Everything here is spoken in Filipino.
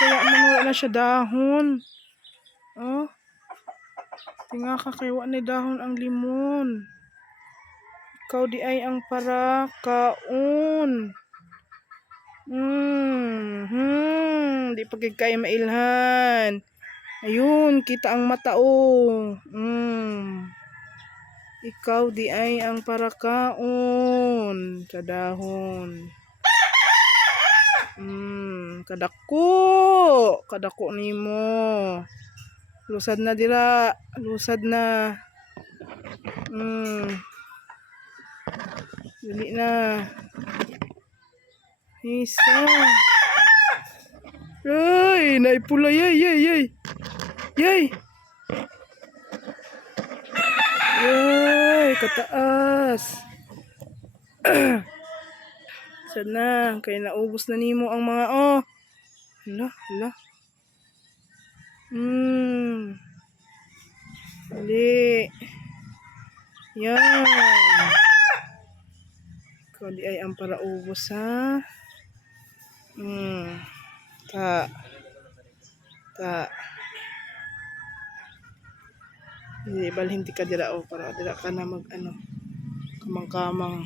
kaya manula na siya dahon. Oh. Tinga ka kaya ni dahon ang limon. Ikaw di ay ang para kaon. Di pagig kay mailhan. Ayun, kita ang mata oh. Ikaw di ay ang para kaon sa dahon. Kadako nimo. Lusad na dira, lusad na. Dili na. Isa. Ay, naipula yay. Yay. Yay, kataas. Sana, kaya naubos na nimo ang mga Hala. Dali. Yan. Ikaw di ay ang para ubos ha. Hindi balhin ka dira para dira ka na mag kamang-kamang.